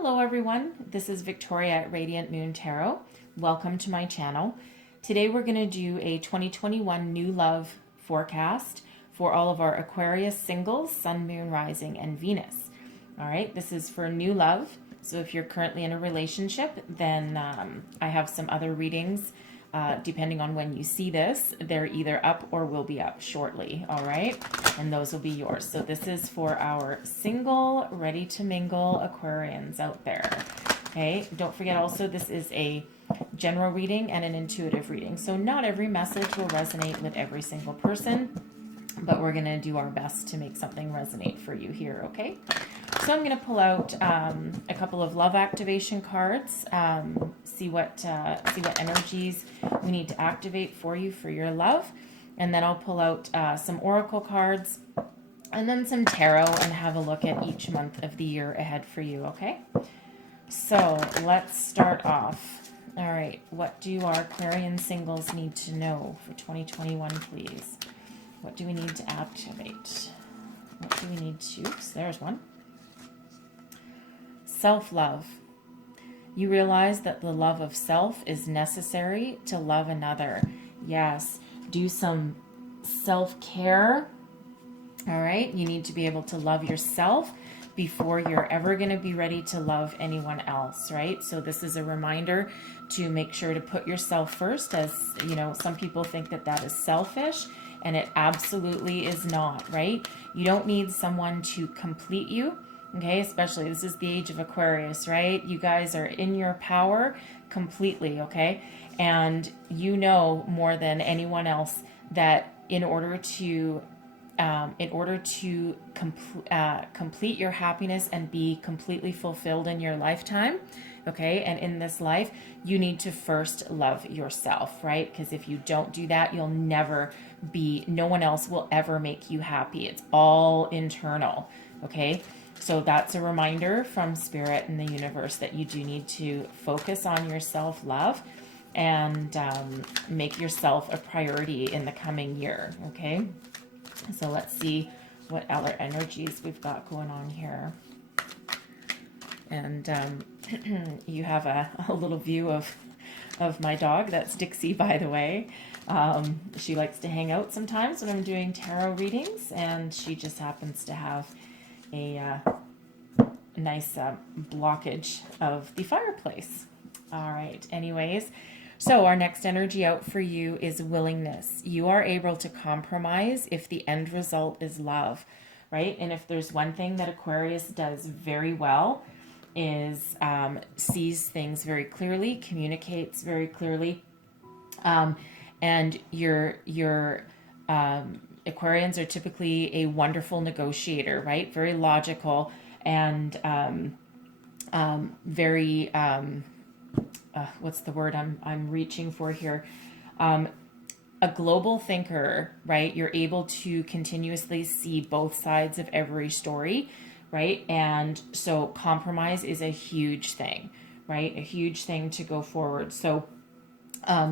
Hello everyone, this is Victoria at Radiant Moon Tarot. Welcome to my channel. Today we're going to do a 2021 new love forecast for all of our Aquarius singles, Sun, Moon, Rising, and Venus. All right, this is for new love. So if you're currently in a relationship, then I have some other readings. Depending on when you see this, they're either up or will be up shortly, all right? And those will be yours. So this is for our single, ready to mingle Aquarians out there, okay? Don't forget also, this is a general reading and an intuitive reading. So not every message will resonate with every single person, but we're gonna do our best to make something resonate for you here, okay? So I'm going to pull out a couple of love activation cards, see what energies we need to activate for you for your love, and then I'll pull out some oracle cards and then some tarot and have a look at each month of the year ahead for you, okay? So let's start off. All right, what do our Aquarian singles need to know for 2021, please? What do we need to activate? What do we need to, oops, there's one. Self-love. You realize that the love of self is necessary to love another. Yes, do some self-care. All right, you need to be able to love yourself before you're ever going to be ready to love anyone else, right? So this is a reminder to make sure to put yourself first. As you know, some people think that that is selfish, and it absolutely is not, right? You don't need someone to complete you. Okay, especially this is the age of Aquarius, right? You guys are in your power completely, okay? And you know more than anyone else that in order to complete your happiness and be completely fulfilled in your lifetime, okay, and in this life, you need to first love yourself, right? Because if you don't do that, you'll never be, no one else will ever make you happy. It's all internal, okay? So that's a reminder from Spirit and the universe that you do need to focus on your self-love and make yourself a priority in the coming year, okay? So let's see what other energies we've got going on here. And you have a little view of my dog. That's Dixie, by the way. She likes to hang out sometimes when I'm doing tarot readings, and she just happens to have a nice blockage of the fireplace. All right, anyways, so our next energy out for you is willingness. You are able to compromise if the end result is love, right? And if there's one thing that Aquarius does very well is sees things very clearly, communicates very clearly, and your Aquarians are typically a wonderful negotiator, right? Very logical and very, what's the word I'm reaching for here? A global thinker, right? You're able to continuously see both sides of every story, right? And so compromise is a huge thing, right? A huge thing to go forward. So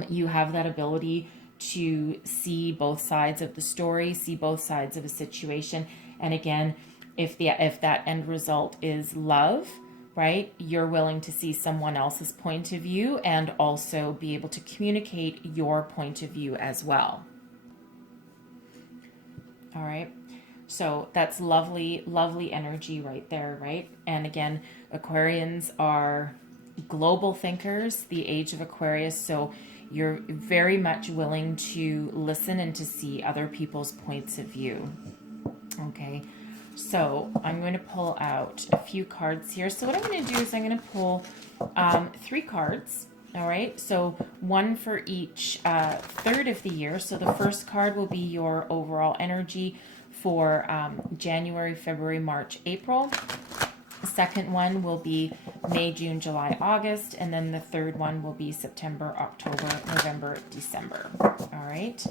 you have that ability to see both sides of the story, see both sides of a situation. And again, if that end result is love, right, you're willing to see someone else's point of view and also be able to communicate your point of view as well. All right. So that's lovely, lovely energy right there, right? And again, Aquarians are global thinkers, the age of Aquarius. So you're very much willing to listen and to see other people's points of view. Okay, so I'm going to pull out a few cards here. So what I'm going to do is I'm going to pull 3 cards. All right, so one for each third of the year. So the first card will be your overall energy for January, February, March, April. The second one will be May, June, July, August, and then the third one will be September, October, November, December. All right,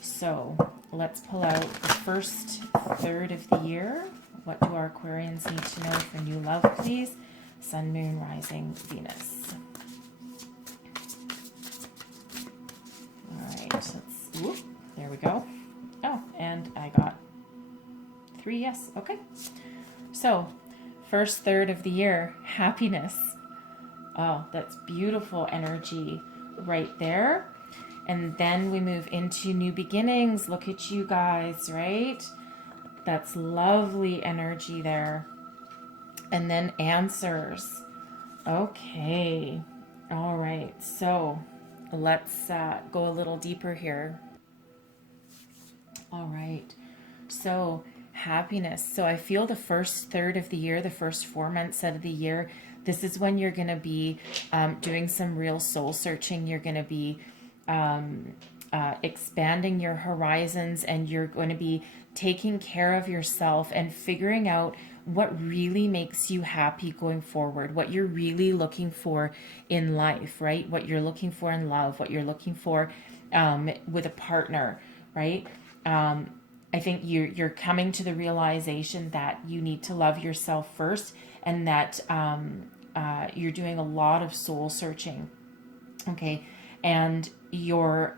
so let's pull out the first third of the year. What do our Aquarians need to know for new love, please? Sun, Moon, Rising, Venus. All right, whoop, there we go. Oh, and I got 3 yes, okay. So First third of the year, happiness. Oh, that's beautiful energy right there. And then we move into new beginnings. Look at you guys, right? That's lovely energy there. And then answers. Okay. All right. So let's go a little deeper here. All right. So happiness. So I feel the first third of the year, the first 4 months out of the year, this is when you're going to be doing some real soul searching. You're going to be expanding your horizons, and you're going to be taking care of yourself and figuring out what really makes you happy going forward, what you're really looking for in life, right? What you're looking for in love, what you're looking for with a partner, right? I think you're coming to the realization that you need to love yourself first, and that you're doing a lot of soul searching, okay? And you're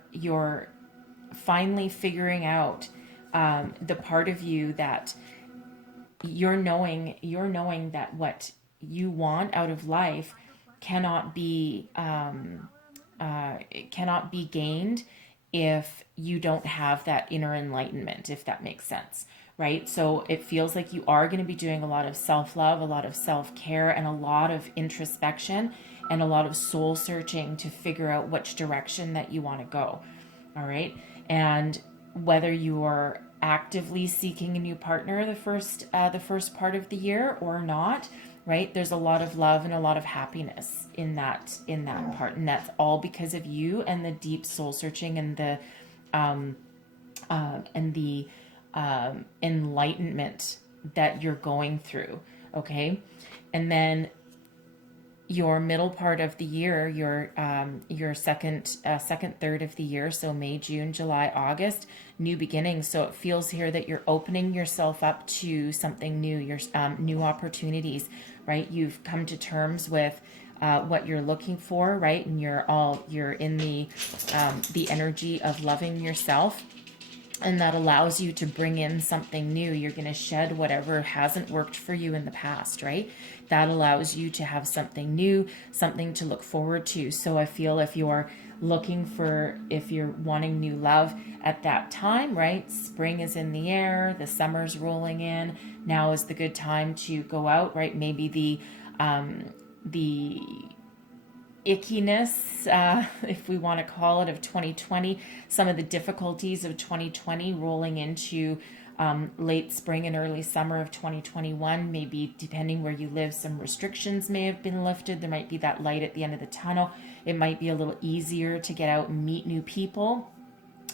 finally figuring out the part of you that you're knowing that what you want out of life cannot be gained if you don't have that inner enlightenment, if that makes sense, right? So it feels like you are going to be doing a lot of self-love, a lot of self-care, and a lot of introspection, and a lot of soul searching to figure out which direction that you want to go. All right. And whether you are actively seeking a new partner the first part of the year or not, right? There's a lot of love and a lot of happiness in that part, and that's all because of you and the deep soul searching and the enlightenment that you're going through. Okay. And then your middle part of the year, your second third of the year, so May, June, July, August, new beginnings. So it feels here that you're opening yourself up to something new, your new opportunities, right? You've come to terms with what you're looking for, right? And you're in the energy of loving yourself. And that allows you to bring in something new. You're going to shed whatever hasn't worked for you in the past, right? That allows you to have something new, something to look forward to. So I feel if you're wanting new love at that time, right? Spring is in the air, the summer's rolling in. Now is the good time to go out, right? Maybe the ickiness, if we want to call it, of 2020, some of the difficulties of 2020 rolling into late spring and early summer of 2021. Maybe depending where you live, some restrictions may have been lifted. There might be that light at the end of the tunnel. It might be a little easier to get out and meet new people,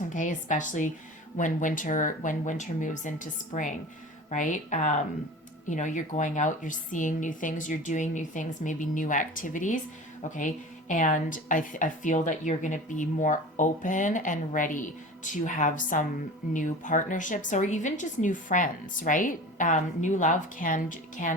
okay, especially when winter moves into spring, right? You're going out, you're seeing new things, you're doing new things, maybe new activities, okay? And I feel that you're going to be more open and ready to have some new partnerships, or even just new friends, right? New love can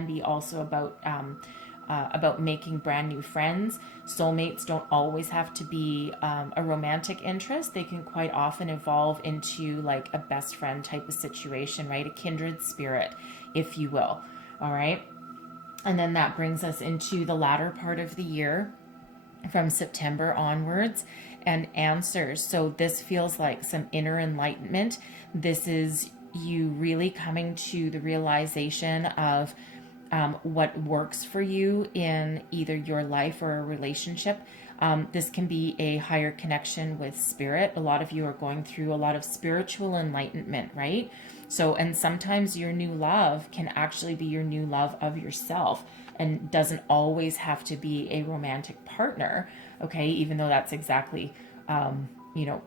be also about making brand new friends. Soulmates don't always have to be a romantic interest. They can quite often evolve into like a best friend type of situation, right? A kindred spirit, if you will. All right. And then that brings us into the latter part of the year, from September onwards, and answers. So this feels like some inner enlightenment. This is you really coming to the realization of what works for you in either your life or a relationship. This can be a higher connection with spirit. A lot of you are going through a lot of spiritual enlightenment, right? So, and sometimes your new love can actually be your new love of yourself, and doesn't always have to be a romantic partner, okay? Even though that's exactly,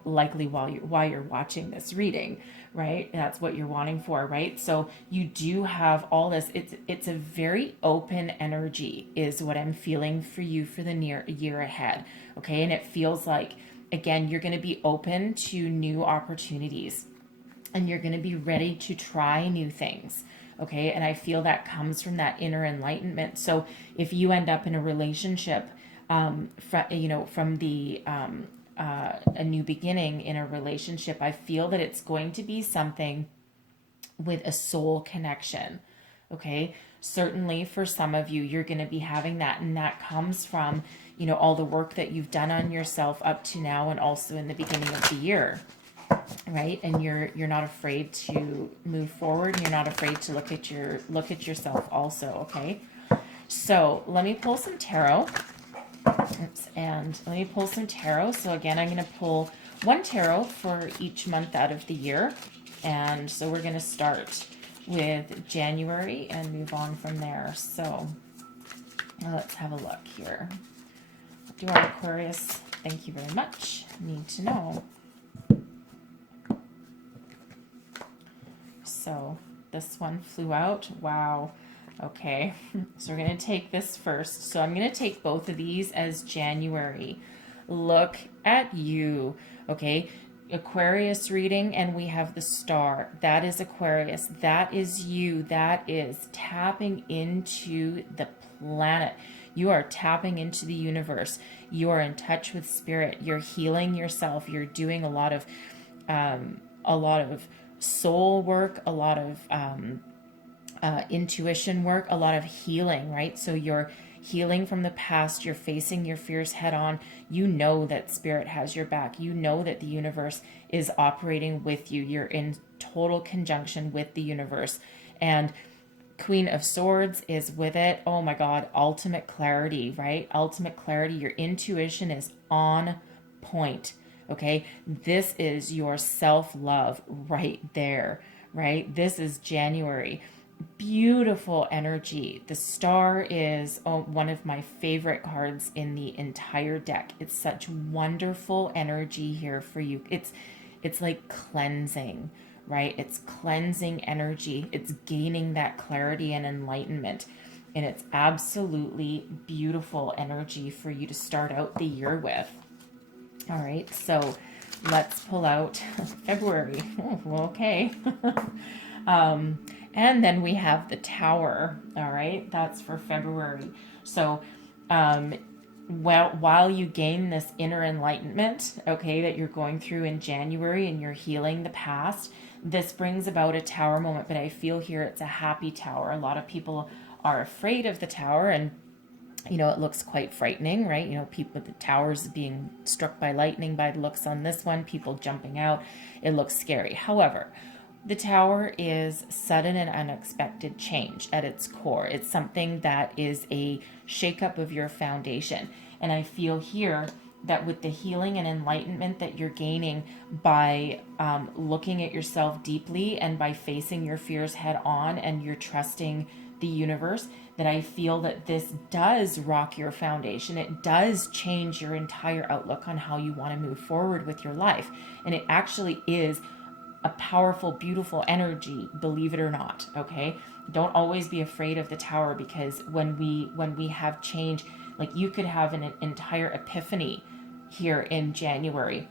likely why you're watching this reading, right? That's what you're wanting for, right? So you do have all this. It's a very open energy is what I'm feeling for you for the near year ahead, okay? And it feels like, again, you're going to be open to new opportunities, and you're going to be ready to try new things. Okay. And I feel that comes from that inner enlightenment. So if you end up in a relationship, from the, a new beginning in a relationship, I feel that it's going to be something with a soul connection. Okay. Certainly for some of you, you're going to be having that. And that comes from, you know, all the work that you've done on yourself up to now and also in the beginning of the year. Right? And you're not afraid to move forward. You're not afraid to look at yourself also. Okay. So let me pull some tarot. Oops, and let me pull some tarot. So again, I'm going to pull one tarot for each month out of the year. And so we're going to start with January and move on from there. So let's have a look here. Do our Aquarius, thank you very much, need to know. So this one flew out. Wow. Okay. So we're going to take this first. So I'm going to take both of these as January. Look at you. Okay. Aquarius reading, and we have the star. That is Aquarius. That is you. That is tapping into the planet. You are tapping into the universe. You are in touch with spirit. You're healing yourself. You're doing a lot of soul work, a lot of intuition work, a lot of healing, right? So you're healing from the past. You're facing your fears head on. You know that spirit has your back. You know that the universe is operating with you. You're in total conjunction with the universe. And Queen of Swords is with it. Oh my God, ultimate clarity, right? Ultimate clarity. Your intuition is on point. Okay, this is your self-love right there, right? This is January. Beautiful energy. The star is one of my favorite cards in the entire deck. It's such wonderful energy here for you. It's like cleansing, right? It's cleansing energy. It's gaining that clarity and enlightenment. And it's absolutely beautiful energy for you to start out the year with. All right, so let's pull out February. Oh, well, okay. And then we have the Tower. All right, that's for February. So while you gain this inner enlightenment, okay, that you're going through in January and you're healing the past, this brings about a Tower moment. But I feel here it's a happy Tower. A lot of people are afraid of the Tower, and you know, it looks quite frightening, right? You know, people, the towers being struck by lightning by the looks on this one, people jumping out. It looks scary. However, the Tower is sudden and unexpected change at its core. It's something that is a shakeup of your foundation. And I feel here that with the healing and enlightenment that you're gaining by looking at yourself deeply and by facing your fears head on, and you're trusting the universe, that I feel that this does rock your foundation. It does change your entire outlook on how you want to move forward with your life. And it actually is a powerful, beautiful energy, believe it or not. Okay. Don't always be afraid of the Tower, because when we have change, like you could have an entire epiphany here in January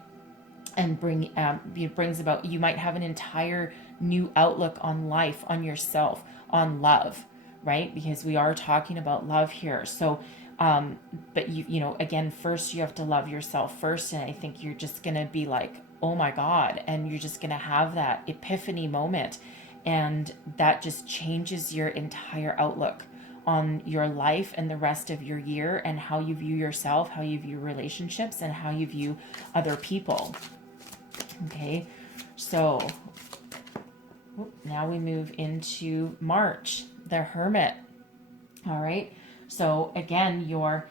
and brings about, you might have an entire new outlook on life, on yourself, on love, right? Because we are talking about love here. So, but you know, again, first you have to love yourself first. And I think you're just going to be like, oh my God. And you're just going to have that epiphany moment. And that just changes your entire outlook on your life and the rest of your year, and how you view yourself, how you view relationships, and how you view other people. Okay. So now we move into March, the Hermit. All right. So again, you're,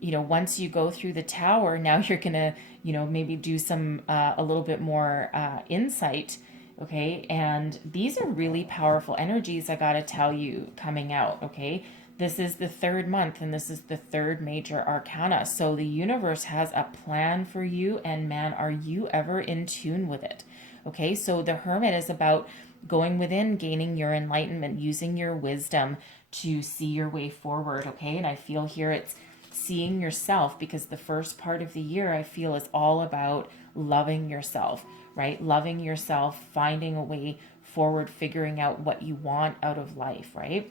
you know, once you go through the Tower, now you're going to, you know, maybe do some, a little bit more, insight. Okay. And these are really powerful energies, I got to tell you, coming out. Okay. This is the third month, and this is the third major arcana. So the universe has a plan for you, and man, are you ever in tune with it? Okay. So the Hermit is about going within, gaining your enlightenment, using your wisdom to see your way forward. Okay. And I feel here it's seeing yourself, because the first part of the year, I feel, is all about loving yourself, right? Loving yourself, finding a way forward, figuring out what you want out of life, right?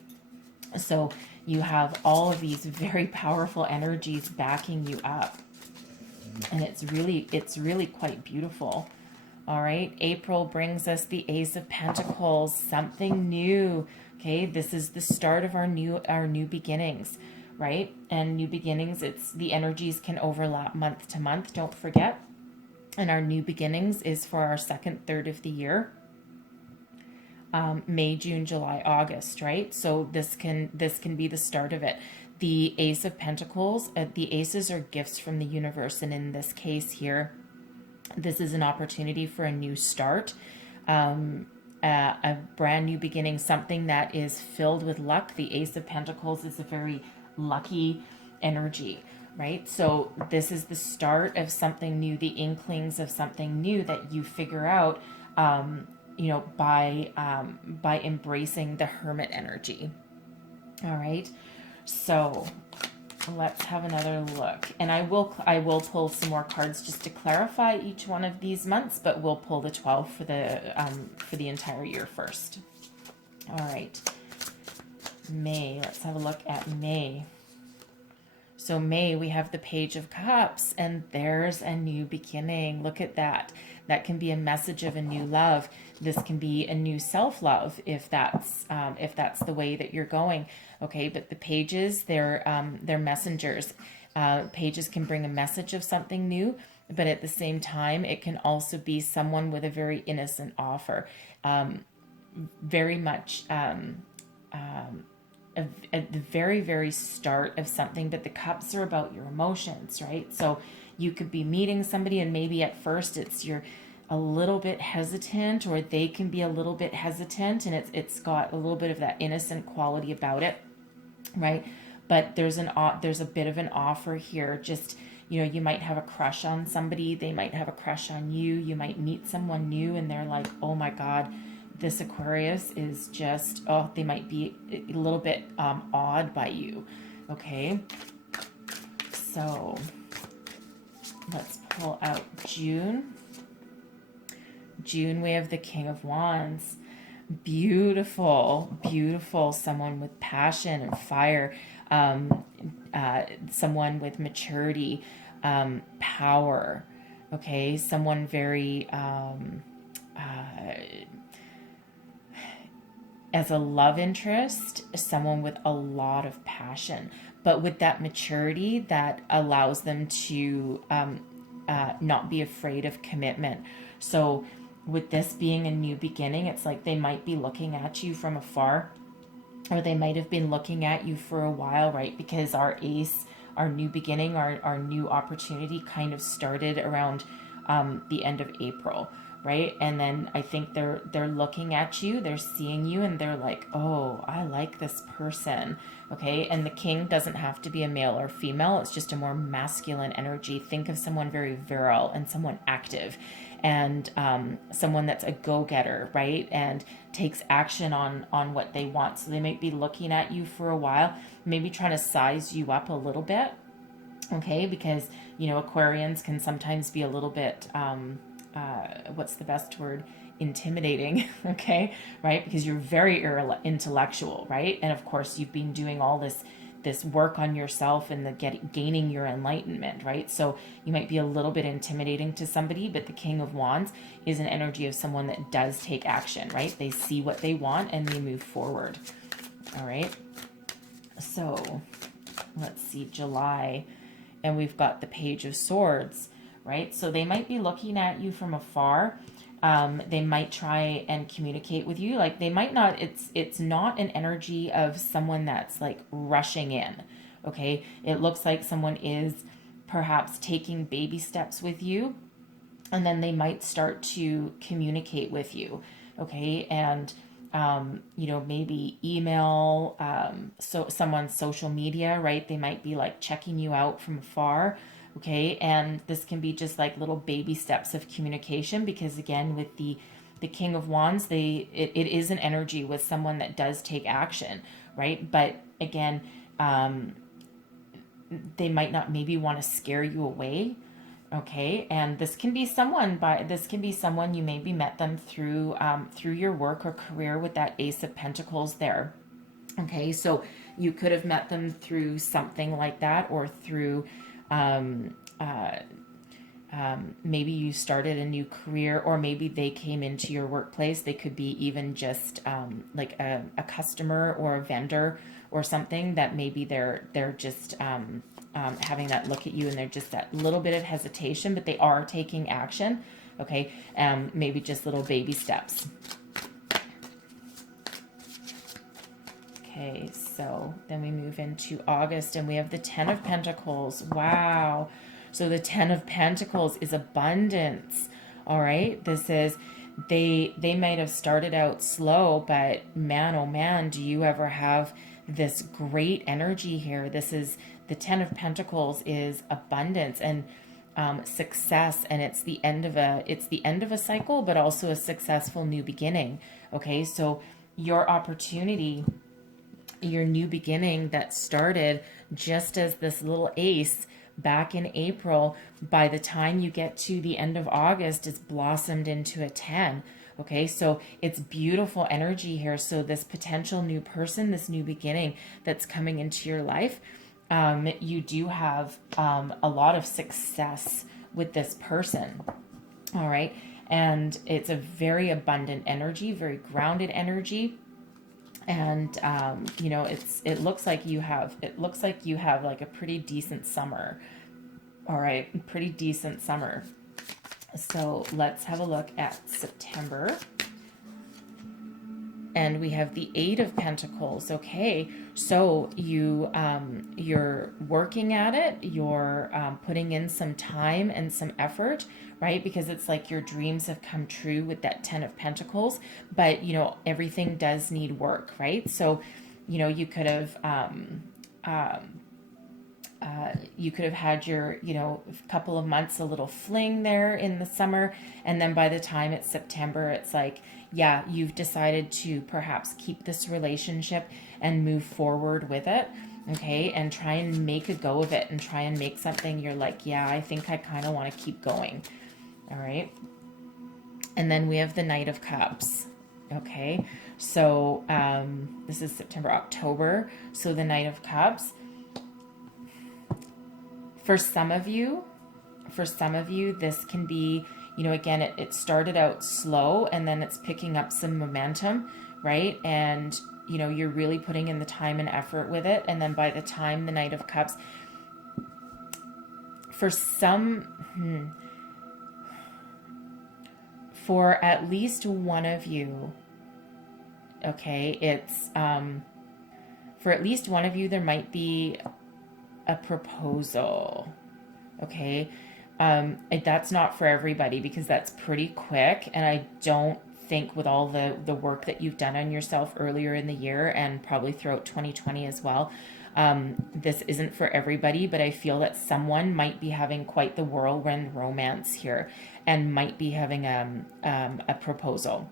So you have all of these very powerful energies backing you up, and it's really quite beautiful. All right, April brings us the Ace of Pentacles, something new. Okay, this is the start of our new beginnings, right? And new beginnings, it's the energies can overlap month to month, don't forget. And our new beginnings is for our second third of the year. May, June, July, August, right? So this can be the start of it. The Ace of Pentacles, the aces are gifts from the universe, and in this case here, this is an opportunity for a new start, a brand new beginning, something that is filled with luck. The Ace of Pentacles is a very lucky energy, right? So this is the start of something new, the inklings of something new that you figure out, by embracing the Hermit energy. All right, so let's have another look, and I will pull some more cards just to clarify each one of these months, but we'll pull the 12 for the entire year first. All right, May. Let's have a look at May. So May, we have the Page of Cups, and there's a new beginning. Look at that. That can be a message of a new love. This can be a new self-love if that's the way that you're going. Okay, but the pages, they're messengers. Pages can bring a message of something new, but at the same time, it can also be someone with a very innocent offer. Very much at the very, very start of something, but the cups are about your emotions, right? So you could be meeting somebody, and maybe at first you're a little bit hesitant, or they can be a little bit hesitant, and it's got a little bit of that innocent quality about it, right? But there's a bit of an offer here. Just, you might have a crush on somebody, they might have a crush on you, you might meet someone new, and they're like, oh my God, this Aquarius is just, they might be a little bit awed by you. Okay, so let's pull out June. June, we have the King of Wands. Beautiful, beautiful, someone with passion and fire, someone with maturity, power. Okay, someone very as a love interest, someone with a lot of passion, but with that maturity that allows them to not be afraid of commitment. So with this being a new beginning, it's like they might be looking at you from afar, or they might have been looking at you for a while, right? Because our ace, our new beginning, our new opportunity kind of started around the end of April, right? And then I think they're looking at you, they're seeing you, and they're like, oh, I like this person. Okay, and the king doesn't have to be a male or female, it's just a more masculine energy. Think of someone very virile and someone active, and someone that's a go-getter, right? And takes action on what they want. So they might be looking at you for a while, maybe trying to size you up a little bit, okay? Because, Aquarians can sometimes be a little bit, what's the best word? Intimidating, okay, right? Because you're very intellectual, right? And of course, you've been doing all this work on yourself and gaining your enlightenment, right? So you might be a little bit intimidating to somebody, but the King of Wands is an energy of someone that does take action, right? They see what they want and they move forward. All right. So let's see, July, and we've got the Page of Swords, right? So they might be looking at you from afar. They might try and communicate with you. Like they might not, it's not an energy of someone that's like rushing in. Okay. It looks like someone is perhaps taking baby steps with you, and then they might start to communicate with you. Okay. And, maybe email, so someone's social media, right? They might be like checking you out from afar. Okay, and this can be just like little baby steps of communication, because again, with the King of Wands, it is an energy with someone that does take action, right? But again, they might not maybe want to scare you away. Okay, and this can be someone you maybe met them through your work or career with that Ace of Pentacles there. Okay, so you could have met them through something like that, or through maybe you started a new career, or maybe they came into your workplace. They could be even just like a customer or a vendor or something, that maybe they're just having that look at you, and they're just that little bit of hesitation, but they are taking action. Okay, maybe just little baby steps. Okay, so then we move into August, and we have the Ten of Pentacles. Wow. So the Ten of Pentacles is abundance. All right. This is, they might have started out slow, but man, oh man, do you ever have this great energy here. This is, the Ten of Pentacles is abundance and success, and it's the end of a cycle, but also a successful new beginning. Okay, so your opportunity, your new beginning that started just as this little ace back in April, by the time you get to the end of August, it's blossomed into a 10. Okay, so it's beautiful energy here. So this potential new person, this new beginning that's coming into your life, you do have a lot of success with this person. All right, and it's a very abundant energy, very grounded energy. And you know, it looks like you have like a pretty decent summer. All right, pretty decent summer. So let's have a look at September. And we have the Eight of Pentacles. Okay, so you're working at it. You're putting in some time and some effort, right? Because it's like your dreams have come true with that Ten of Pentacles. But you know, everything does need work, right? So, you know, you could have had your, you know, couple of months, a little fling there in the summer, and then by the time it's September, it's like, yeah, you've decided to perhaps keep this relationship and move forward with it. Okay, and try and make a go of it, and try and make something you're like, yeah, I think I kind of want to keep going. All right, and then we have the Knight of Cups. Okay, so this is September, October. So the Knight of Cups, for some of you, this can be, you know, again, it started out slow, and then it's picking up some momentum, right? And, you know, you're really putting in the time and effort with it. And then by the time the Knight of Cups, for for at least one of you, okay, it's, for at least one of you, there might be a proposal. Okay, that's not for everybody, because that's pretty quick, and I don't think, with all the work that you've done on yourself earlier in the year and probably throughout 2020 as well, this isn't for everybody. But I feel that someone might be having quite the whirlwind romance here, and might be having a proposal.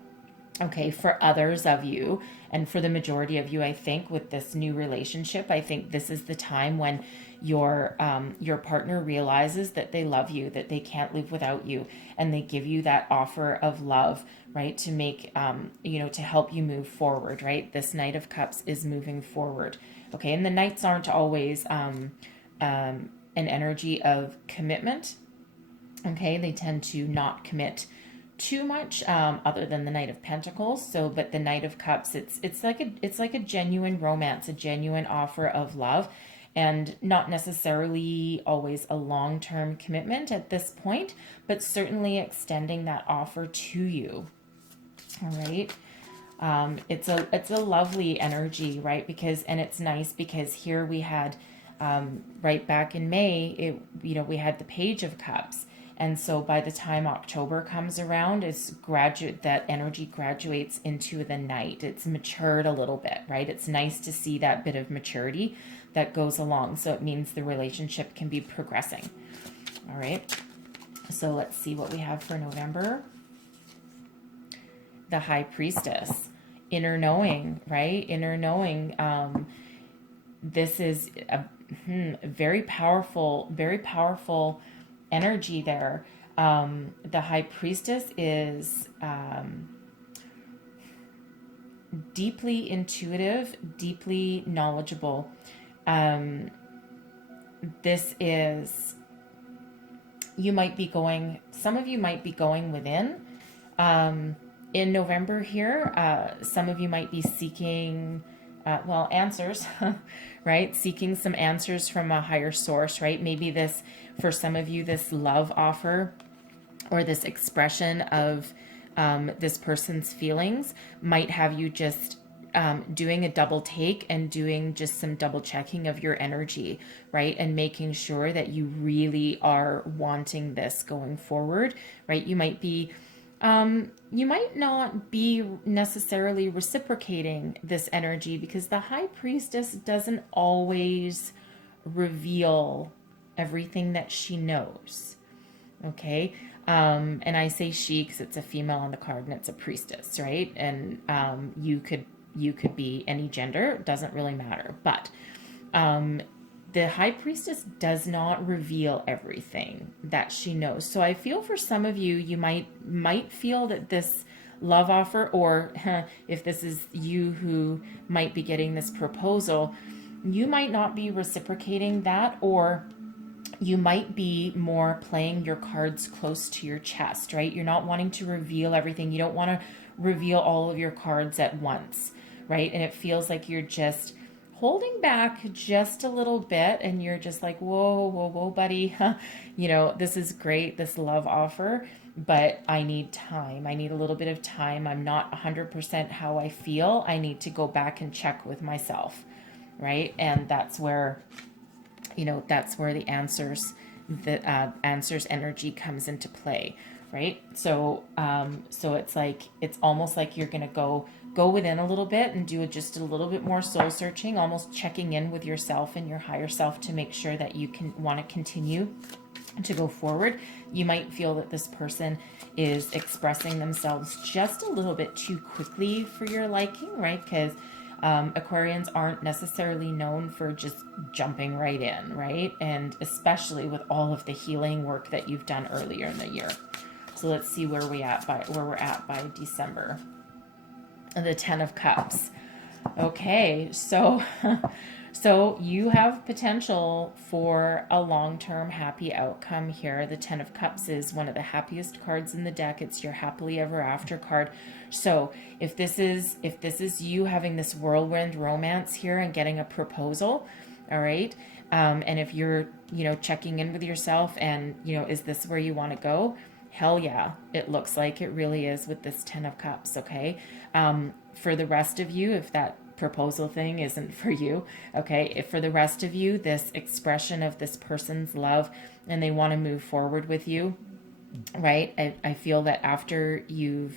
Okay, for others of you, and for the majority of you, I think with this new relationship, I think this is the time when your partner realizes that they love you, that they can't live without you, and they give you that offer of love, right? To make, you know, to help you move forward, right? This Knight of Cups is moving forward. Okay, and the Knights aren't always an energy of commitment. Okay, they tend to not commit too much, other than the Knight of Pentacles. So, but the Knight of Cups, it's like a genuine romance, a genuine offer of love, and not necessarily always a long-term commitment at this point, but certainly extending that offer to you. All right. It's a lovely energy, right? Because, and it's nice because here we had, right back in May, we had the Page of Cups. And so by the time October comes around, that energy graduates into the Knight. It's matured a little bit, right? It's nice to see that bit of maturity that goes along. So it means the relationship can be progressing. All right. So let's see what we have for November. The High Priestess, inner knowing, right? Inner knowing. This is a very powerful energy there. The High Priestess is deeply intuitive, deeply knowledgeable. This is, you might be going, some of you might be going within. In November here, some of you might be seeking, answers, right? Seeking some answers from a higher source, right? Maybe this, for some of you, this love offer or this expression of this person's feelings might have you just doing a double take and doing just some double checking of your energy, right? And making sure that you really are wanting this going forward, right? You might be, you might not be necessarily reciprocating this energy because the High Priestess doesn't always reveal everything that she knows. Okay. And I say she because it's a female on the card and it's a priestess, right? And you could be any gender, it doesn't really matter. But the High Priestess does not reveal everything that she knows. So I feel for some of you, you might feel that this love offer, or if this is you who might be getting this proposal, you might not be reciprocating that, or you might be more playing your cards close to your chest, right? You're not wanting to reveal everything. You don't want to reveal all of your cards at once, right? And it feels like you're just holding back just a little bit, and you're just like, whoa, buddy. You know, this is great, this love offer, but I need time. I need a little bit of time. I'm not 100% how I feel. I need to go back and check with myself, right? And that's where, you know, that's where the answers energy comes into play, right? So, so it's like, it's almost like you're going to go within a little bit and do just a little bit more soul searching, almost checking in with yourself and your higher self to make sure that you can want to continue to go forward. You might feel that this person is expressing themselves just a little bit too quickly for your liking, right? Because Aquarians aren't necessarily known for just jumping right in, right? And especially with all of the healing work that you've done earlier in the year. So let's see where we're at by December. The 10 of Cups. Okay, so so you have potential for a long-term happy outcome here. The 10 of Cups is one of the happiest cards in the deck. It's your happily ever after card. So if this is you having this whirlwind romance here and getting a proposal, all right, and if you're, you know, checking in with yourself and, you know, is this where you want to go? Hell yeah, it looks like it really is with this 10 of Cups, okay? For the rest of you, if that proposal thing isn't for you, okay, if for the rest of you, this expression of this person's love and they want to move forward with you, right? I feel that after you've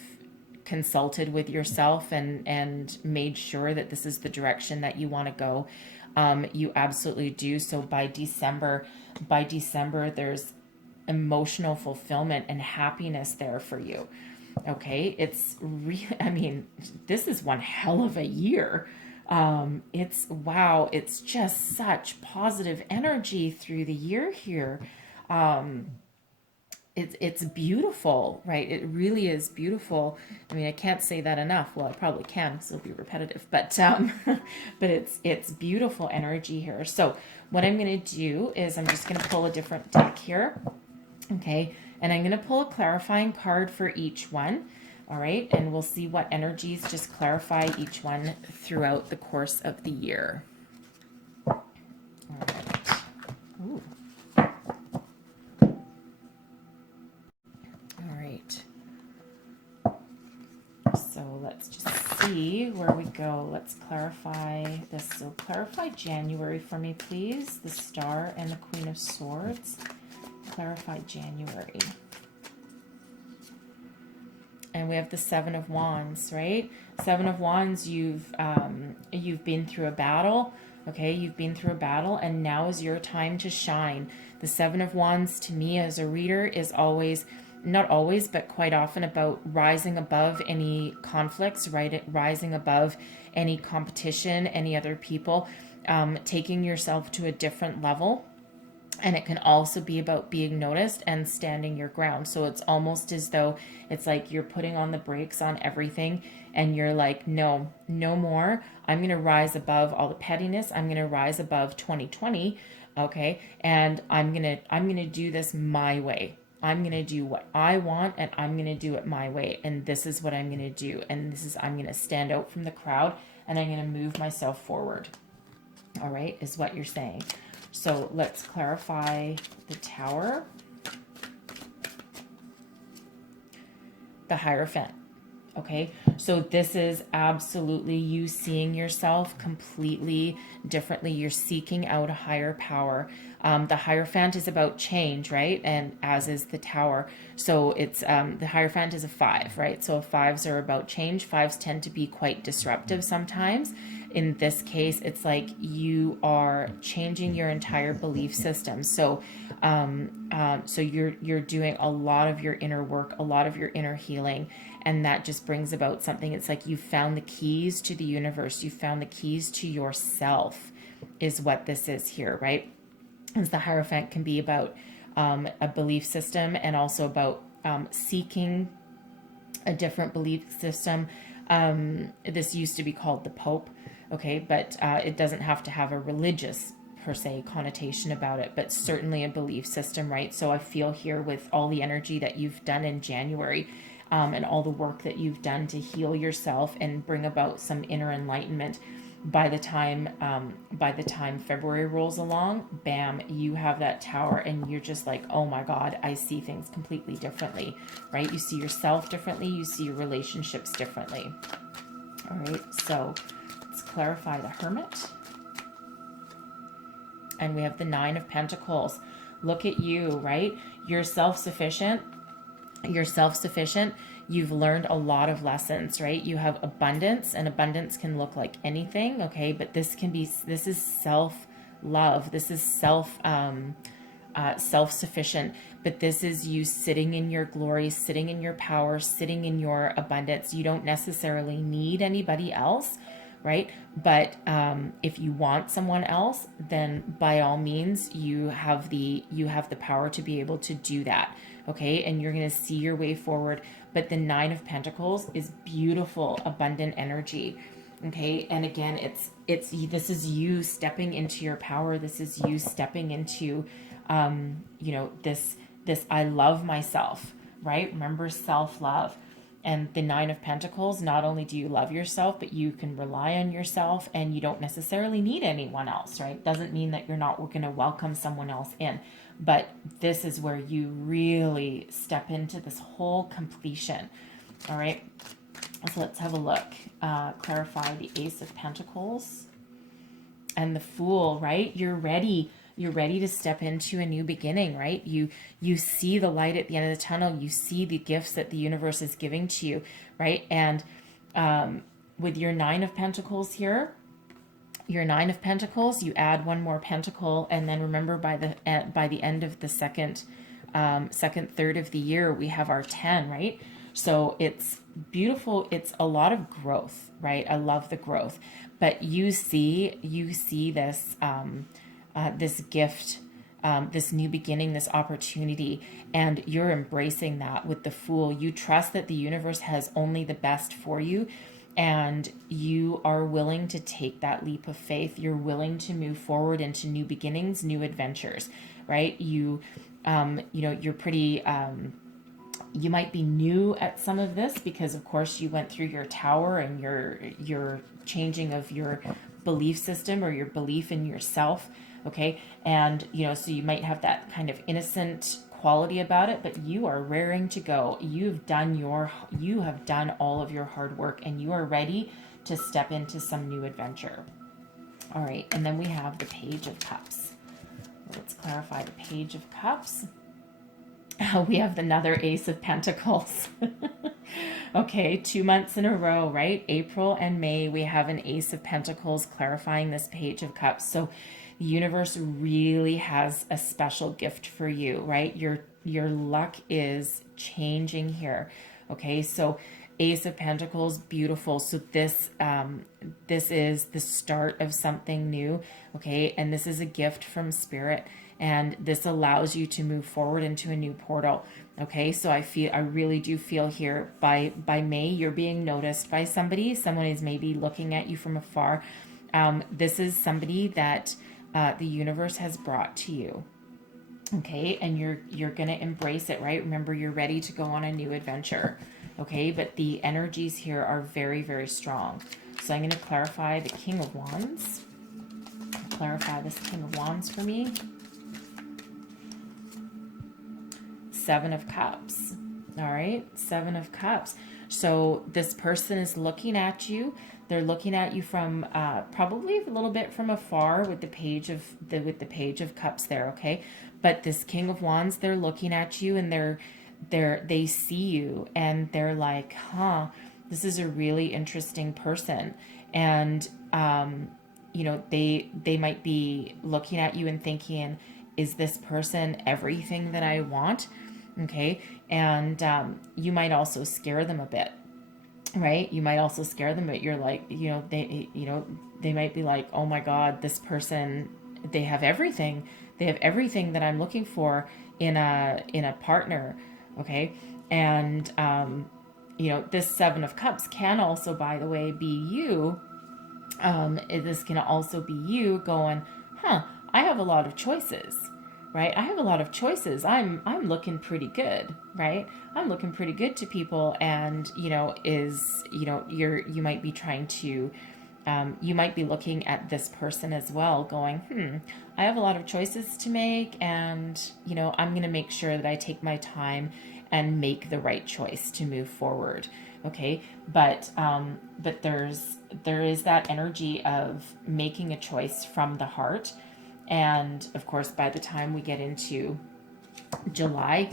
consulted with yourself and made sure that this is the direction that you want to go, you absolutely do. So by December, there's emotional fulfillment and happiness there for you. Okay, it's I mean, this is one hell of a year. It's just such positive energy through the year here. It's beautiful, right? It really is beautiful. I mean, I can't say that enough. Well, I probably can because it'll be repetitive, but but it's beautiful energy here. So what I'm going to do is I'm just going to pull a different deck here. Okay, and I'm going to pull a clarifying card for each one. All right, and we'll see what energies just clarify each one throughout the course of the year. All right. Ooh. All right. So let's just see where we go. Let's clarify this. So clarify January for me, please. The Star and the Queen of Swords. Clarify January. And we have the Seven of Wands, right? Seven of Wands, you've been through a battle, okay? You've been through a battle, and now is your time to shine. The Seven of Wands, to me as a reader, is always, not always, but quite often about rising above any conflicts, right? Rising above any competition, any other people, taking yourself to a different level. And it can also be about being noticed and standing your ground. So it's almost as though it's like you're putting on the brakes on everything and you're like, no more. I'm going to rise above all the pettiness. I'm going to rise above 2020. Okay. And I'm gonna do this my way. I'm going to do what I want, and I'm going to do it my way. And this is what I'm going to do. And I'm going to stand out from the crowd, and I'm going to move myself forward. All right, is what you're saying. So let's clarify the Tower. The Hierophant. Okay, so this is absolutely you seeing yourself completely differently. You're seeking out a higher power. The Hierophant is about change, right? And as is the Tower. So it's the Hierophant is a 5, right? So 5s are about change. 5s tend to be quite disruptive sometimes. In this case, it's like you are changing your entire belief system. So, so you're doing a lot of your inner work, a lot of your inner healing, and that just brings about something. It's like you found the keys to the universe. You found the keys to yourself, is what this is here, right? As the Hierophant can be about a belief system, and also about seeking a different belief system. This used to be called the Pope. Okay, but it doesn't have to have a religious per se connotation about it, but certainly a belief system, right? So I feel here with all the energy that you've done in January, and all the work that you've done to heal yourself and bring about some inner enlightenment, by the time February rolls along, bam, you have that Tower, and you're just like, oh my God, I see things completely differently, right? You see yourself differently, you see your relationships differently. All right, so let's clarify the Hermit. And we have the 9 of Pentacles. Look at you, right? You're self-sufficient. You're self-sufficient. You've learned a lot of lessons, right? You have abundance, and abundance can look like anything, okay? But this is self-love. This is self-sufficient. But this is you sitting in your glory, sitting in your power, sitting in your abundance. You don't necessarily need anybody else, right? But if you want someone else, then by all means, you have the power to be able to do that, okay? And you're going to see your way forward. But the 9 of Pentacles is beautiful, abundant energy, okay? And again, this is you stepping into your power. This is you stepping into, this I love myself, right? Remember, self-love. And the 9 of Pentacles, not only do you love yourself, but you can rely on yourself, and you don't necessarily need anyone else, right? Doesn't mean that you're not going to welcome someone else in. But this is where you really step into this whole completion. All right. So let's have a look. Clarify the Ace of Pentacles and the Fool, right? You're ready. You're ready to step into a new beginning, right? You see the light at the end of the tunnel. You see the gifts that the universe is giving to you, right? And with your 9 of Pentacles here, your 9 of Pentacles, you add one more pentacle, and then remember by the end of the second third of the year, we have our 10, right? So it's beautiful. It's a lot of growth, right? I love the growth, but you see this this gift, this new beginning, this opportunity, and you're embracing that with the Fool. You trust that the universe has only the best for you, and you are willing to take that leap of faith. You're willing to move forward into new beginnings, new adventures, right? You're pretty, you might be new at some of this because of course you went through your Tower and your changing of your belief system or your belief in yourself. Okay. And, so you might have that kind of innocent quality about it, but you are raring to go. You have done all of your hard work, and you are ready to step into some new adventure. All right. And then we have the Page of Cups. Let's clarify the Page of Cups. We have another Ace of Pentacles. Okay, 2 months in a row, right? April and May, we have an Ace of Pentacles clarifying this Page of Cups. So the universe really has a special gift for you, right? Your luck is changing here. Okay, so Ace of Pentacles, beautiful. So this is the start of something new, okay? And this is a gift from Spirit, and this allows you to move forward into a new portal. Okay, so I really do feel here by May, you're being noticed by somebody. Someone is maybe looking at you from afar. This is somebody that the universe has brought to you. Okay, and you're gonna embrace it, right? Remember, you're ready to go on a new adventure. Okay, but the energies here are very, very strong. So I'm going to clarify the King of Wands. Clarify this King of Wands for me. Seven of Cups. All right, Seven of Cups. So this person is looking at you. They're looking at you from probably a little bit from afar with the Page of Cups there. Okay, but this King of Wands, they're looking at you and they see you and they're like, huh, this is a really interesting person. And you know, they might be looking at you and thinking, is this person everything that I want? Okay, and you might also scare them a bit, right? You might also scare them, but you're like, they might be like, oh my God, this person, they have everything. They have everything that I'm looking for in a partner. Okay. And, this Seven of Cups can also, by the way, be you. This can also be you going, I have a lot of choices, right? I have a lot of choices. I'm looking pretty good, right? I'm looking pretty good to people. And, you might be trying to, you might be looking at this person as well going, I have a lot of choices to make. And, I'm going to make sure that I take my time and make the right choice to move forward. Okay. But there is that energy of making a choice from the heart. And of course, by the time we get into July,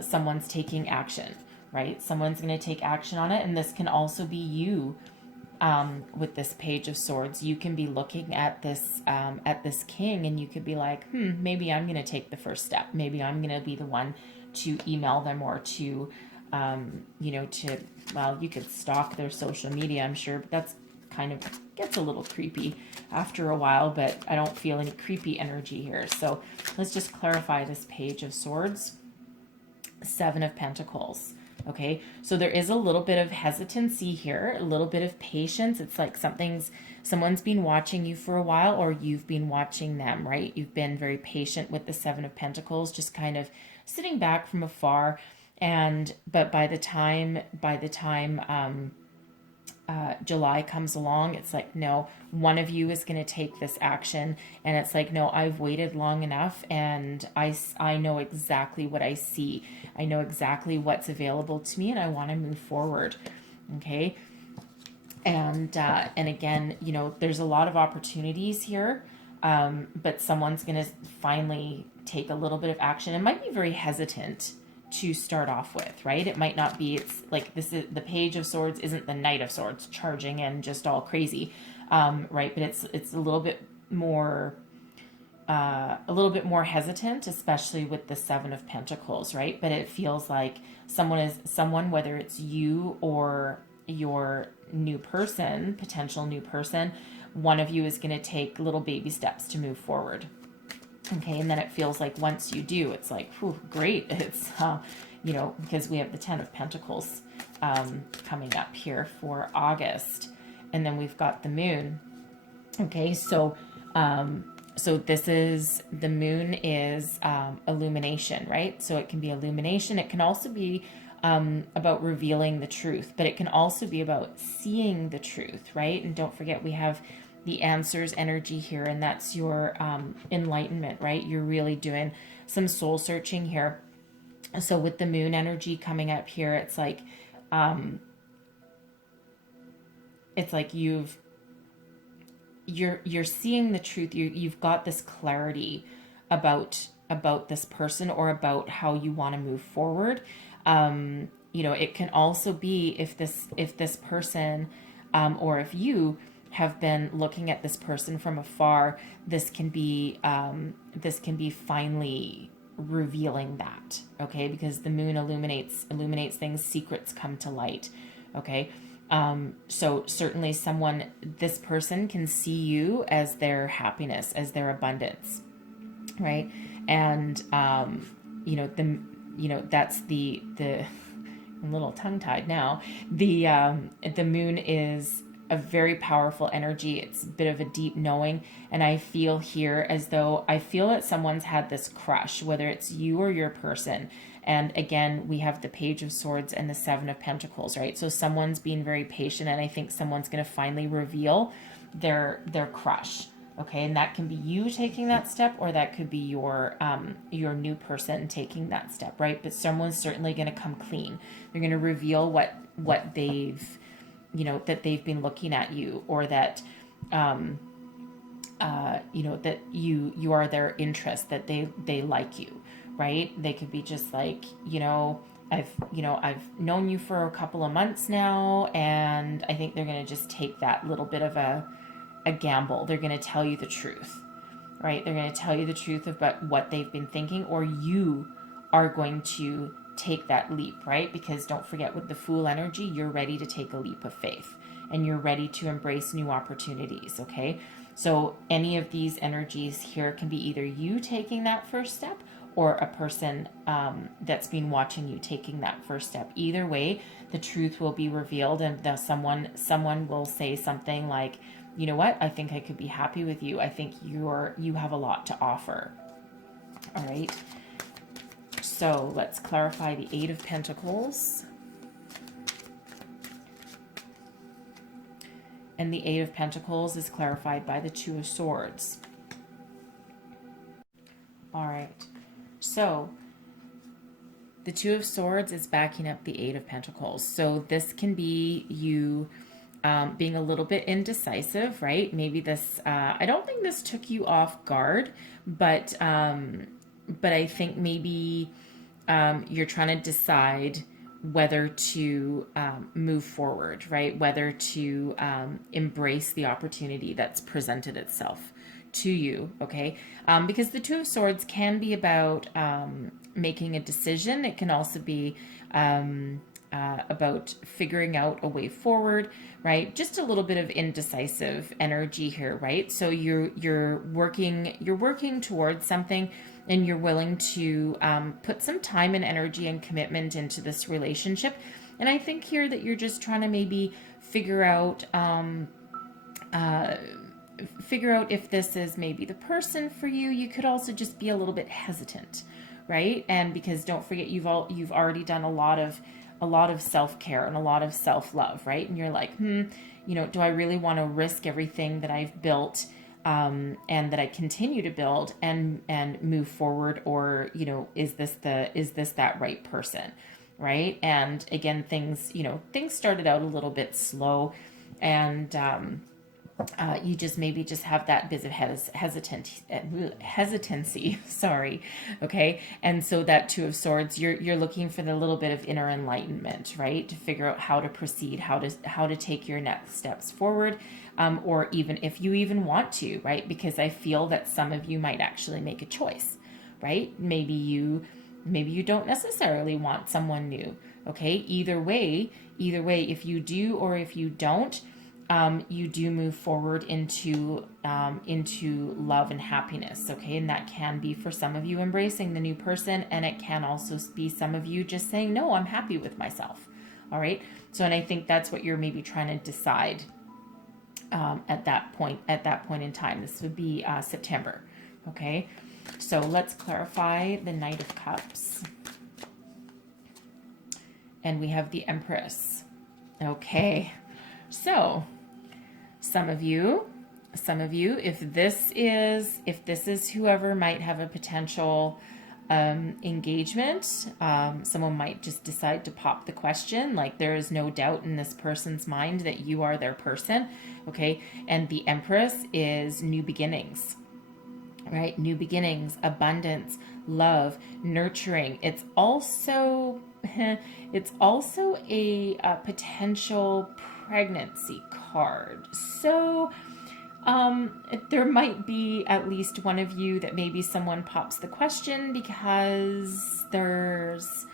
someone's taking action, right? Someone's going to take action on it. And this can also be you, with this Page of Swords. You can be looking at this king and you could be like, maybe I'm going to take the first step. Maybe I'm going to be the one to email them or to, you could stalk their social media, I'm sure, but that's kind of gets a little creepy after a while, but I don't feel any creepy energy here. So let's just clarify this Page of Swords, Seven of Pentacles. Okay, so there is a little bit of hesitancy here, a little bit of patience. It's like someone's been watching you for a while, or you've been watching them, right? You've been very patient with the Seven of Pentacles, just kind of sitting back from afar. But by the time July comes along, it's like, no, one of you is going to take this action. And it's like, no, I've waited long enough and I know exactly what I see. I know exactly what's available to me and I want to move forward. Okay. And again, there's a lot of opportunities here. But someone's going to finally take a little bit of action. It might be very hesitant to start off with, right? It might not be, it's like, this is the Page of Swords isn't the Knight of Swords charging in just all crazy, right? But it's a little bit more hesitant, especially with the Seven of Pentacles, right? But it feels like someone, whether it's you or your potential new person, one of you is going to take little baby steps to move forward. Okay, and then it feels like once you do, it's like, whew, great. It's, because we have the Ten of Pentacles coming up here for August. And then we've got the Moon. Okay, so this is, the Moon is illumination, right? So it can be illumination. It can also be about revealing the truth, but it can also be about seeing the truth, right? And don't forget, we have the Answers energy here, and that's your enlightenment, right? You're really doing some soul searching here. So with the Moon energy coming up here, it's like you're seeing the truth. You've got this clarity about this person or about how you want to move forward. It can also be if this person or if you have been looking at this person from afar, this can be finally revealing that, okay? Because the Moon illuminates things, secrets come to light, okay? So certainly this person can see you as their happiness, as their abundance, right? And that's the I'm a little tongue-tied now. The Moon is a very powerful energy. It's a bit of a deep knowing. And I feel here as though I feel that someone's had this crush, whether it's you or your person. And again, we have the Page of Swords and the Seven of Pentacles, right? So someone's being very patient, and I think someone's going to finally reveal their crush. Okay, and that can be you taking that step, or that could be your new person taking that step, right? But someone's certainly going to come clean. They're going to reveal what they've, that they've been looking at you, or that that you are their interest, that they like you, right? They could be just like, I've known you for a couple of months now, and I think they're going to just take that little bit of a gamble. They're going to tell you the truth, right? They're going to tell you the truth about what they've been thinking, or you are going to take that leap, right? Because don't forget, with the Fool energy, you're ready to take a leap of faith, and you're ready to embrace new opportunities, okay? So any of these energies here can be either you taking that first step, or a person that's been watching you taking that first step. Either way, the truth will be revealed, and someone will say something like, you know what, I think I could be happy with you. I think you have a lot to offer. All right. So let's clarify the Eight of Pentacles. And the Eight of Pentacles is clarified by the Two of Swords. All right. So the Two of Swords is backing up the Eight of Pentacles. So this can be you being a little bit indecisive, right? Maybe this, I don't think this took you off guard, but I think maybe you're trying to decide whether to move forward, right? Whether to embrace the opportunity that's presented itself to you, okay? Because the Two of Swords can be about making a decision. It can also be about figuring out a way forward, right? Just a little bit of indecisive energy here, right? So you're working towards something, and you're willing to put some time and energy and commitment into this relationship. And I think here that you're just trying to maybe figure out if this is maybe the person for you. You could also just be a little bit hesitant, right? And because don't forget, you've already done a lot of self-care and a lot of self-love, right? And you're like, do I really want to risk everything that I've built and that I continue to build and move forward, or is this that right person, right? And again, things started out a little bit slow, and you just maybe just have that bit of hesitancy, sorry, okay? And so that Two of Swords, you're looking for the little bit of inner enlightenment, right? To figure out how to proceed, how to take your next steps forward, or even if you even want to, right? Because I feel that some of you might actually make a choice, right? Maybe you don't necessarily want someone new, okay? Either way, if you do or if you don't, you do move forward into love and happiness, okay? And that can be for some of you embracing the new person, and it can also be some of you just saying, no, I'm happy with myself, all right? So, and I think that's what you're maybe trying to decide at that point in time. This would be September, okay? So let's clarify the Knight of Cups. And we have the Empress. Okay, so some of you, if this is whoever might have a potential engagement, someone might just decide to pop the question, like there is no doubt in this person's mind that you are their person, okay? And the Empress is new beginnings, right? New beginnings, abundance, love, nurturing. It's also a potential pregnancy card. So there might be at least one of you that maybe someone pops the question because there's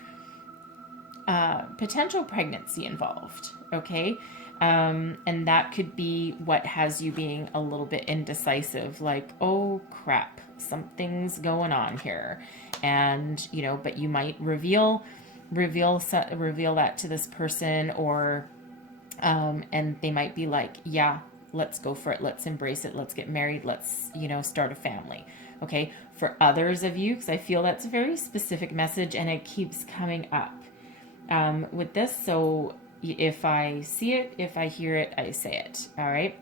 potential pregnancy involved, okay? And that could be what has you being a little bit indecisive, like, oh crap, something's going on here. And, but you might reveal that to this person, or And they might be like, yeah, let's go for it. Let's embrace it. Let's get married. Let's, start a family. Okay. For others of you, because I feel that's a very specific message and it keeps coming up with this. So if I see it, if I hear it, I say it. All right.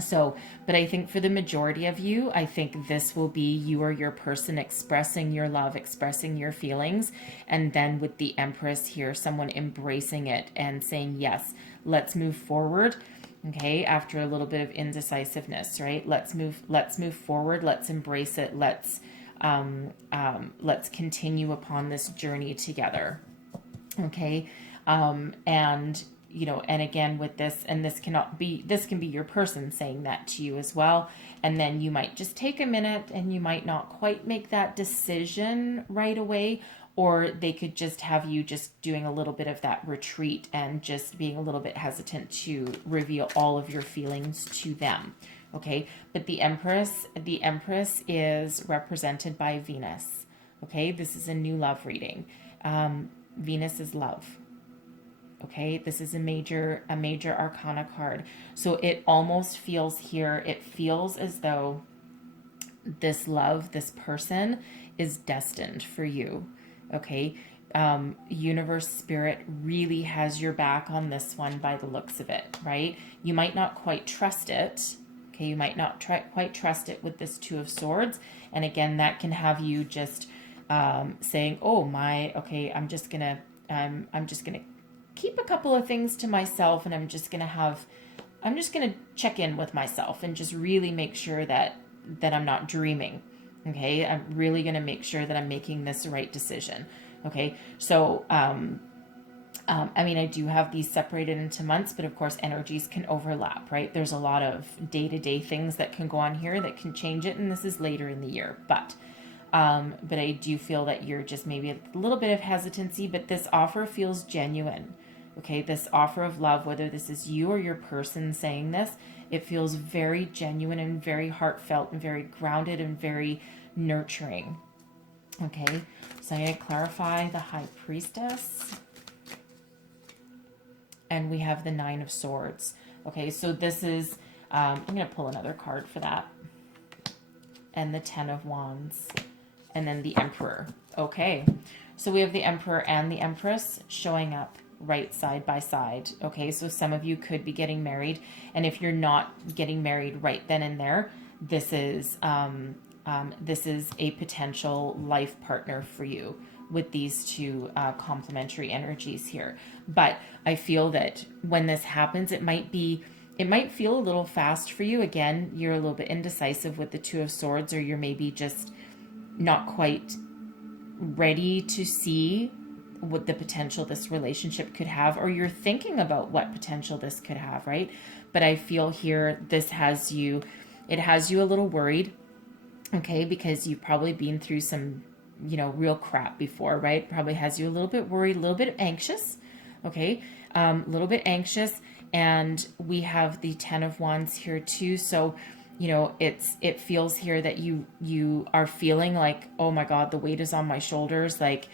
So, but I think for the majority of you, I think this will be you or your person expressing your love, expressing your feelings. And then with the Empress here, someone embracing it and saying, yes, let's move forward. Okay. After a little bit of indecisiveness, right? Let's move forward. Let's embrace it. Let's continue upon this journey together. Okay. And and again with this, and this can be your person saying that to you as well. And then you might just take a minute and you might not quite make that decision right away, or they could just have you just doing a little bit of that retreat and just being a little bit hesitant to reveal all of your feelings to them. Okay. But the Empress is represented by Venus. Okay. This is a new love reading. Venus is love. Okay, this is a major arcana card. So it almost feels here, it feels as though this love, this person is destined for you. Okay, universe, spirit really has your back on this one by the looks of it, right? You might not quite trust it. Okay, you might not quite trust it with this Two of Swords. And again, that can have you just saying, oh my, okay, I'm just gonna keep a couple of things to myself, and I'm just gonna check in with myself and just really make sure that I'm not dreaming. Okay, I'm really gonna make sure that I'm making this right decision. Okay, so I do have these separated into months, but of course energies can overlap, right? There's a lot of day-to-day things that can go on here that can change it, and this is later in the year, but I do feel that you're just maybe a little bit of hesitancy, but this offer feels genuine. Okay, this offer of love, whether this is you or your person saying this, it feels very genuine and very heartfelt and very grounded and very nurturing. Okay, so I'm going to clarify the High Priestess. And we have the Nine of Swords. Okay, so this is, I'm going to pull another card for that. And the Ten of Wands. And then the Emperor. Okay, so we have the Emperor and the Empress showing up right side by side. Okay, so some of you could be getting married, and if you're not getting married right then and there, this is a potential life partner for you with these two complementary energies here. But I feel that when this happens, it might feel a little fast for you. Again, you're a little bit indecisive with the Two of Swords, or you're maybe just not quite ready to see what the potential this relationship could have, or you're thinking about what potential this could have, right? But I feel here it has you a little worried, okay, because you've probably been through some, real crap before, right? Probably has you a little bit worried, a little bit anxious, okay, a little bit anxious. And we have the Ten of Wands here too. So it feels here that you are feeling like, oh my God, the weight is on my shoulders. Like,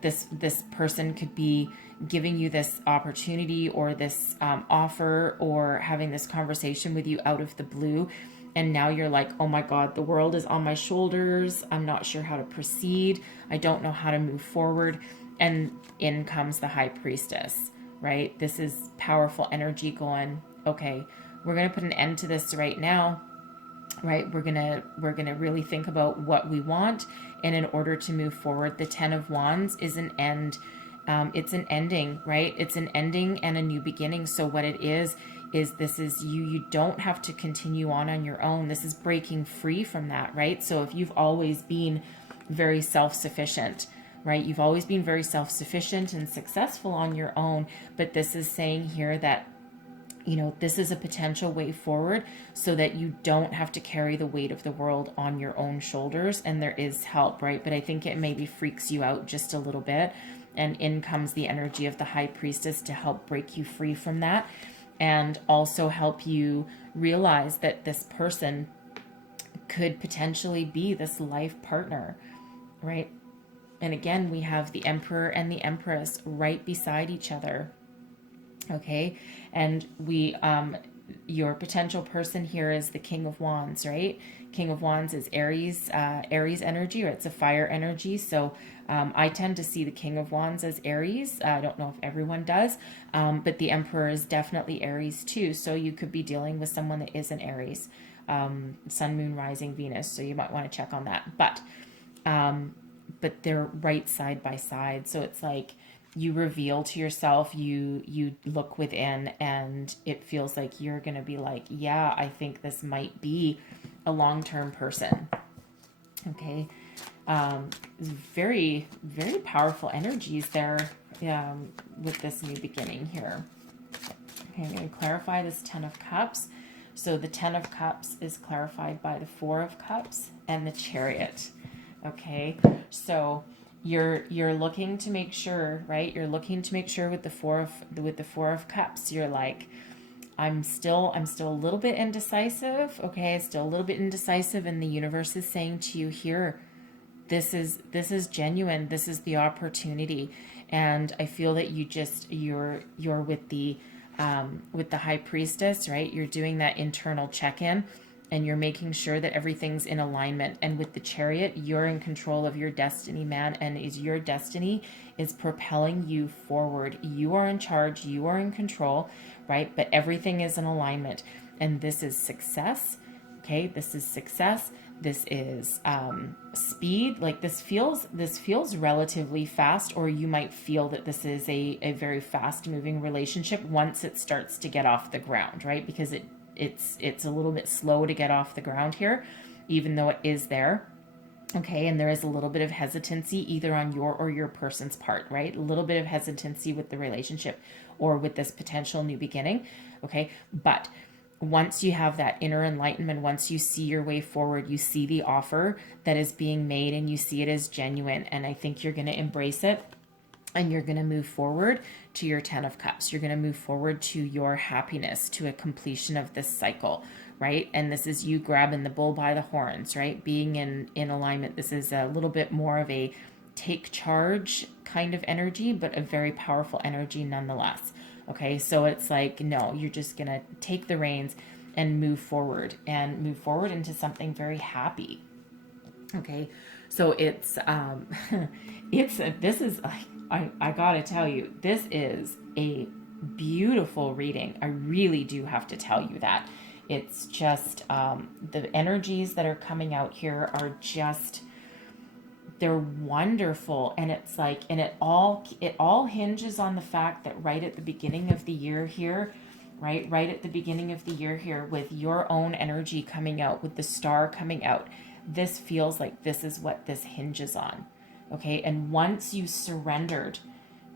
this person could be giving you this opportunity or this offer, or having this conversation with you out of the blue. And now you're like, oh my God, the world is on my shoulders. I'm not sure how to proceed. I don't know how to move forward. And in comes the High Priestess, right? This is powerful energy going, okay, we're going to put an end to this right now, right? We're going to really think about what we want. And in order to move forward, the Ten of Wands is an end. It's an ending, right? It's an ending and a new beginning. So what it is this is you don't have to continue on your own. This is breaking free from that, right? So if you've always been very self-sufficient, right? You've always been very self-sufficient and successful on your own, but this is saying here that this is a potential way forward so that you don't have to carry the weight of the world on your own shoulders, and there is help, right? But I think it maybe freaks you out just a little bit, and in comes the energy of the High Priestess to help break you free from that, and also help you realize that this person could potentially be this life partner, right? And again, we have the Emperor and the Empress right beside each other. Okay. And your potential person here is the King of Wands, right? King of Wands is Aries, Aries energy, or it's a fire energy. So I tend to see the King of Wands as Aries. I don't know if everyone does, but the Emperor is definitely Aries too. So you could be dealing with someone that is an Aries, Sun, Moon, Rising, Venus. So you might want to check on that. But they're right side by side. So it's like you reveal to yourself, you look within, and it feels like you're going to be like, yeah, I think this might be a long-term person. Okay. Very, very powerful energies there with this new beginning here. Okay, I'm going to clarify this Ten of Cups. So the Ten of Cups is clarified by the Four of Cups and the Chariot. Okay, so you're looking to make sure, right? You're looking to make sure with the Four of Cups, you're like, I'm still a little bit indecisive. Okay, still a little bit indecisive, and the universe is saying to you here, this is genuine. This is the opportunity, and I feel that you're with the High Priestess, right? You're doing that internal check-in, and you're making sure that everything's in alignment. And with the Chariot, you're in control of your destiny, man, and your destiny is propelling you forward. You are in charge. You are in control, right? But everything is in alignment, and this is success. Okay, this is success. This is speed. Like this feels relatively fast, or you might feel that this is a very fast moving relationship once it starts to get off the ground, right? Because it's a little bit slow to get off the ground here, even though it is there. Okay, and there is a little bit of hesitancy either on your or your person's part, right? A little bit of hesitancy with the relationship or with this potential new beginning. Okay, but once you have that inner enlightenment, once you see your way forward, you see the offer that is being made and you see it as genuine. And I think you're going to embrace it, and you're going to move forward to your Ten of Cups. You're going to move forward to your happiness, to a completion of this cycle, right? And this is you grabbing the bull by the horns, right? Being in alignment. This is a little bit more of a take charge kind of energy, but a very powerful energy nonetheless. Okay, so it's like, no, you're just going to take the reins and move forward into something very happy. Okay, so it's, this is, I gotta tell you, this is a beautiful reading. I really do have to tell you that. It's just, the energies that are coming out here are just, they're wonderful. And it's like, and it all hinges on the fact that right at the beginning of the year here, right at the beginning of the year here, with your own energy coming out, with the star coming out, this feels like this is what this hinges on. Okay, and once you surrendered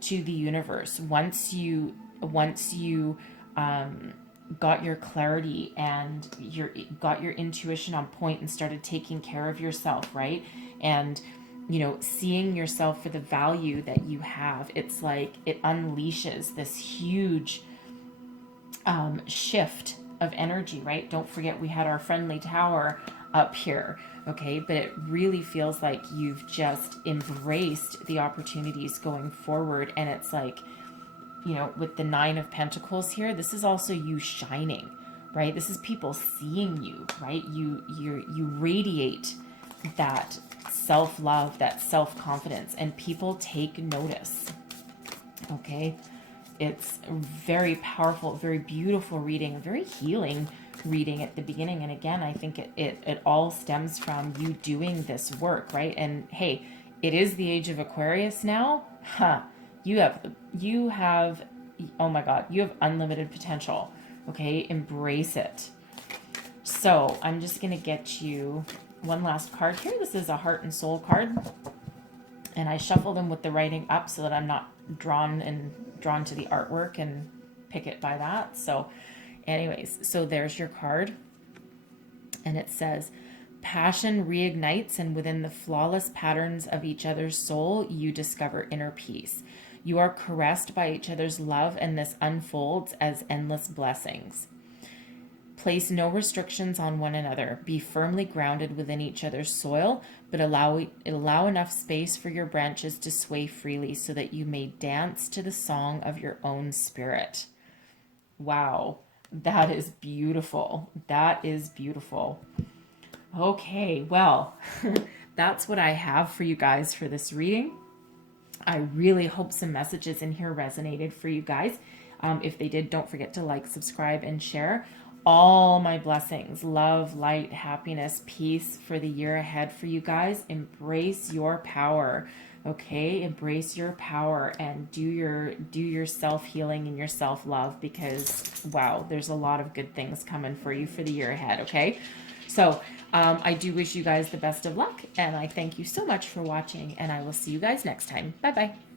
to the universe, once you got your clarity and got your intuition on point and started taking care of yourself, right? And seeing yourself for the value that you have, it's like it unleashes this huge shift of energy, right? Don't forget we had our friendly tower up here, okay? But it really feels like you've just embraced the opportunities going forward. And it's like, with the Nine of Pentacles here, this is also you shining, right? This is people seeing you, right? You radiate that self-love, that self-confidence, and people take notice. Okay, it's a very powerful, very beautiful reading, a very healing reading at the beginning. And again, I think it all stems from you doing this work, right? And hey, it is the age of Aquarius now. You have oh my God, you have unlimited potential. Okay, embrace it. So I'm just gonna get you one last card here. This is a heart and soul card, and I shuffle them with the writing up so that I'm not drawn to the artwork and pick it by that. So anyways, so there's your card, and it says, passion reignites, and within the flawless patterns of each other's soul, you discover inner peace. You are caressed by each other's love, and this unfolds as endless blessings. Place no restrictions on one another. Be firmly grounded within each other's soil, but allow enough space for your branches to sway freely so that you may dance to the song of your own spirit. Wow, that is beautiful. That is beautiful. Okay, well, that's what I have for you guys for this reading. I really hope some messages in here resonated for you guys. If they did, don't forget to like, subscribe, and share. All my blessings, love, light, happiness, peace for the year ahead for you guys. Embrace your power. Okay, embrace your power and do your self-healing and your self-love, because wow, there's a lot of good things coming for you for the year ahead. Okay, so I do wish you guys the best of luck, and I thank you so much for watching, and I will see you guys next time. Bye bye.